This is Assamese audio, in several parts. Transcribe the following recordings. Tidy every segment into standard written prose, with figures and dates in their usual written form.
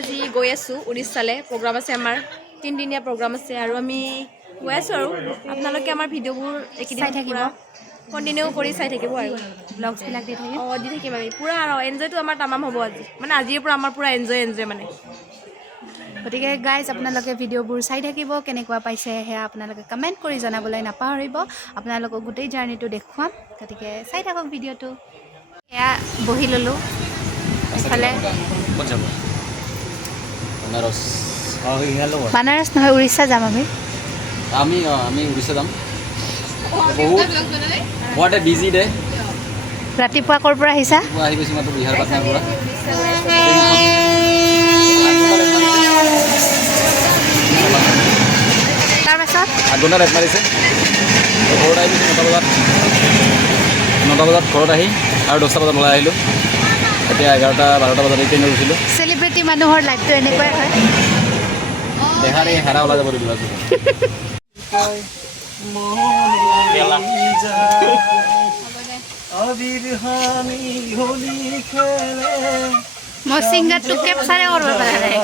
আজি গৈ আছোঁ উৰিষ্যালৈ প্ৰগ্ৰাম আছে আমাৰ 3 দিনীয়া প্ৰগ্ৰাম আছে আৰু আমি গৈ আছোঁ আৰু আপোনালোকে আমাৰ ভিডিঅ'বোৰ এইকেইদিন চাই থাকিব কণ্টিনিউ কৰি চাই থাকিব আৰু ব্লগছবিলাক দি থাকিম দি থাকিম আমি পূৰা আৰু এনজয়টো আমাৰ তামাম হ'ব আজি মানে আজিৰ পৰা আমাৰ পূৰা এনজয় মানে গতিকে গাইজ আপোনালোকে ভিডিঅ'বোৰ চাই থাকিব কেনেকুৱা পাইছে সেয়া আপোনালোকে কমেণ্ট কৰি জনাবলৈ নাপাহৰিব আপোনালোকক গোটেই জাৰ্ণিটো দেখুৱাম গতিকে চাই থাকক ভিডিঅ'টো এয়া বহি ল'লোঁ এইফালে বানাৰস নহয় উৰিষ্যা যাম আমি উৰিষ্যা যাম বহুত বিজি ডে ৰাতিপুৱা ক'ৰ পৰা আহিছা আহি গৈছোঁ মাত্ৰ বিহাৰ পাটনাৰ পৰা তাৰপাছত 8 ঘণ্টা ৰেট মাৰিছে ঘৰত আহি গৈছোঁ 9টা বজাত ঘৰত আহি আৰু 10টা বজাত ওলাই আহিলোঁ এতিয়া 11টা 12টা বজাত ট্ৰেইনত উঠিলোঁ চেলিব্ৰিটি মানুহৰ লাইফটো এনেকুৱাই হয় দেহাৰে হেৰা ওলাই যাব দিলোঁ আজি মই ছিংগাৰটো কেপচাৰে কৰিব পৰা নাই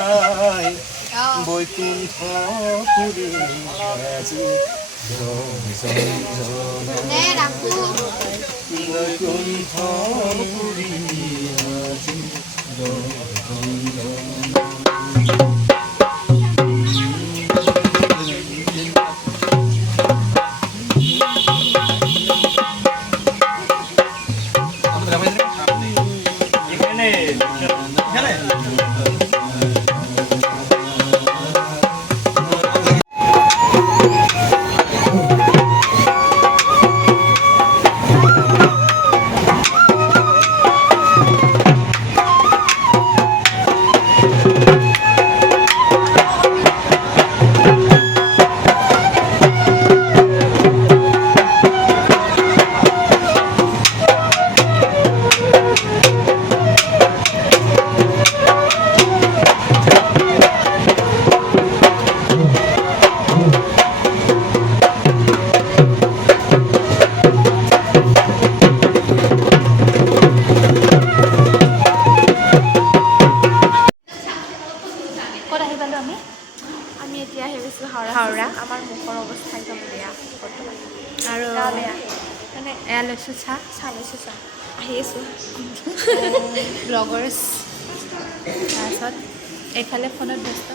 আমি এতিয়া আহি গৈছোঁ হাওৰা আমাৰ মুখৰ অৱস্থা একদম বেয়া বৰ্তমান আৰু বেয়া মানে এয়া লৈছোঁ চাহ লৈছোঁ আহি আছোঁ ব্লগাৰ্ছ তাৰপিছত এইফালে ফোনত ব্যস্ত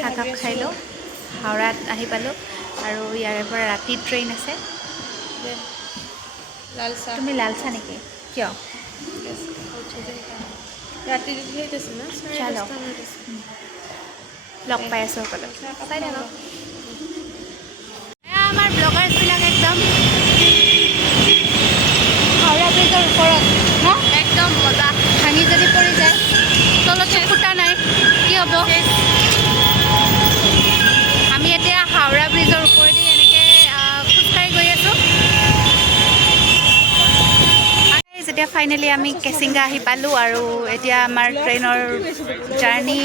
চাহকাপ খাই লওঁ হাওৰাত আহি পালোঁ আৰু ইয়াৰে পৰা ৰাতি ট্ৰেইন আছে লাল চাহ তুমি লাল চাহ নেকি কিয় ৰাতি গৈছে না চলো লগ পাই আছোঁ সকলো চাই থাকক আমাৰ ব্লগাৰ্ছবিলাক একদম হাওৰা ব্ৰিজৰ ওপৰত ন একদম মজা ভাঙি যদি পৰি যায় তলতো ফুটা নাই কি হ'ব আমি এতিয়া হাওৰা ব্ৰিজৰ ওপৰেদি এনেকৈ খোজকাঢ়ি গৈ আছোঁ যেতিয়া ফাইনেলি আমি কেচিংগা আহি পালোঁ আৰু এতিয়া আমাৰ ট্ৰেইনৰ জাৰ্ণি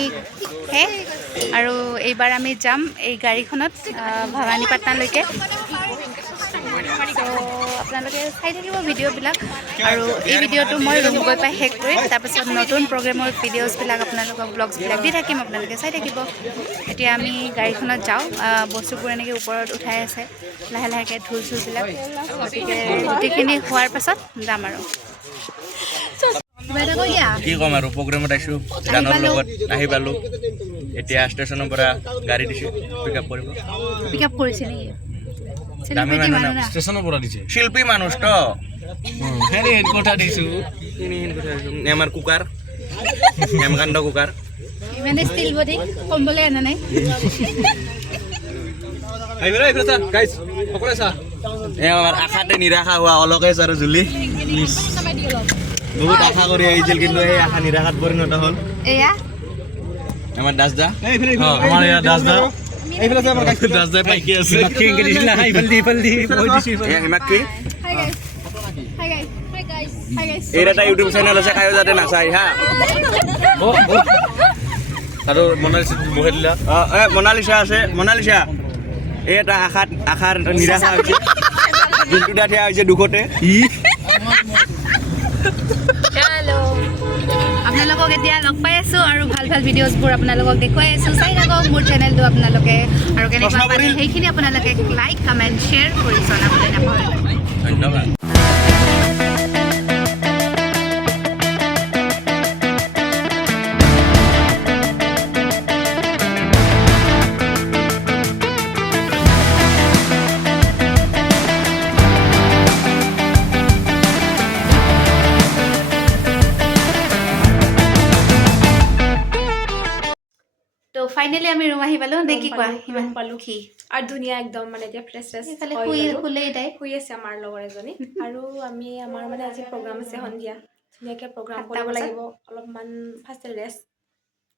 শেষ আৰু এইবাৰ আমি যাম এই গাড়ীখনত ভৱানীপাটনালৈকে আপোনালোকে চাই থাকিব ভিডিঅ'বিলাক আৰু এই ভিডিঅ'টো মই ৰুম গৈ পাই শেষ কৰিম তাৰপিছত নতুন প্ৰগ্ৰেমৰ ভিডিঅ'জবিলাক আপোনালোকক ব্লগছবিলাক দি থাকিম আপোনালোকে চাই থাকিব এতিয়া আমি গাড়ীখনত যাওঁ বস্তুবোৰ এনেকৈ ওপৰত উঠাই আছে লাহে লাহেকৈ ঢোল চোলবিলাক গতিকে গোটেইখিনি হোৱাৰ পাছত যাম আৰু কি ক'ম আৰু প্ৰগ্ৰেমত আহিছোঁ গানৰ লগত আহি পালোঁ এতিয়া ষ্টেচনৰ পৰা গাড়ী দিছে পিক আপ কৰিব পিক আপ কৰিছে নেকি ষ্টেচনৰ পৰা দিছে শিল্পী মানুহ তো কথা দিছোঁ আমাৰ কুকাৰ হেমকান্ত কুকাৰ ইমানে ষ্টিল বডি কম্বলে আনা নাই আমাৰ আশাতে নিৰাশা হোৱা অলকেশ আৰু জুলি বহুত আশা কৰি আহিছিল কিন্তু সেই আশা নিৰাশাত পৰিণত হ'ল এয়া আমাৰ দাসদা আমাৰ ইয়াত দাসদা দাসদা পাইকি আছে হিমাক্ষী এৰ একটা ইউটিউব চ্যানেল আছে কায়ো যাতে নাচাই হা আৰু মনালিছা বহে দিলা মনালিসা আছে মনালিসা এই এটা আশার নিরাশা হয়েছে দিনটুটা ঠিয়া হয়েছে দুঃখতে আপোনালোকে আপোনালোকক এতিয়া লগ পাই আছোঁ আৰু ভাল ভাল ভিডিঅ'জবোৰ আপোনালোকক দেখুৱাই আছোঁ চাই থাকক মোৰ চেনেলটো আপোনালোকে আৰু কেনেকুৱা পালে সেইখিনি আপোনালোকে লাইক কমেণ্ট শ্বেয়াৰ কৰি জনাবলৈ নাপাহৰিব ধন্যবাদ তো ফাইনেলি আমি ৰুম আহি পালোঁ নে কি কোৱা ৰুম পালোঁ কি আৰু ধুনীয়া একদম মানে এতিয়া ফ্ৰেছ এইফালে হৈ গ'লো। শুলেই তাই শুই আছে আমাৰ লগৰ এজনী আৰু আমি আমাৰ মানে আজি প্ৰগ্ৰাম আছে সন্ধিয়া ধুনীয়াকৈ প্ৰগ্ৰাম 7টা কৰিব বজাত। লাগিব অলপমান ফাৰ্ষ্ট ৰেষ্ট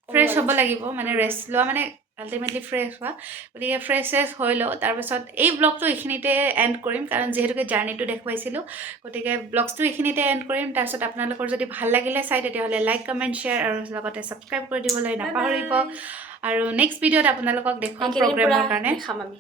ফ্ৰেছ হ'ব লাগিব মানে ৰেষ্ট লোৱা মানে আল্টিমেটলি ফ্ৰেছ হোৱা গতিকে ফ্ৰেছ হৈ লওঁ তাৰপিছত এই ব্লগটো এইখিনিতে এণ্ড কৰিম কাৰণ যিহেতুকে জাৰ্ণিটো দেখুৱাইছিলোঁ গতিকে ব্লগটো এইখিনিতে এণ্ড কৰিম তাৰপিছত আপোনালোকৰ যদি ভাল লাগিলে চাই তেতিয়াহ'লে লাইক কমেণ্ট শ্বেয়াৰ আৰু লগতে ছাবস্ক্ৰাইব কৰি দিবলৈ নাপাহৰিব আৰু নেক্সট ভিডিঅ'ত আপোনালোকক দেখুৱাম প্ৰগ্ৰেমৰ কাৰণে দেখাম আমি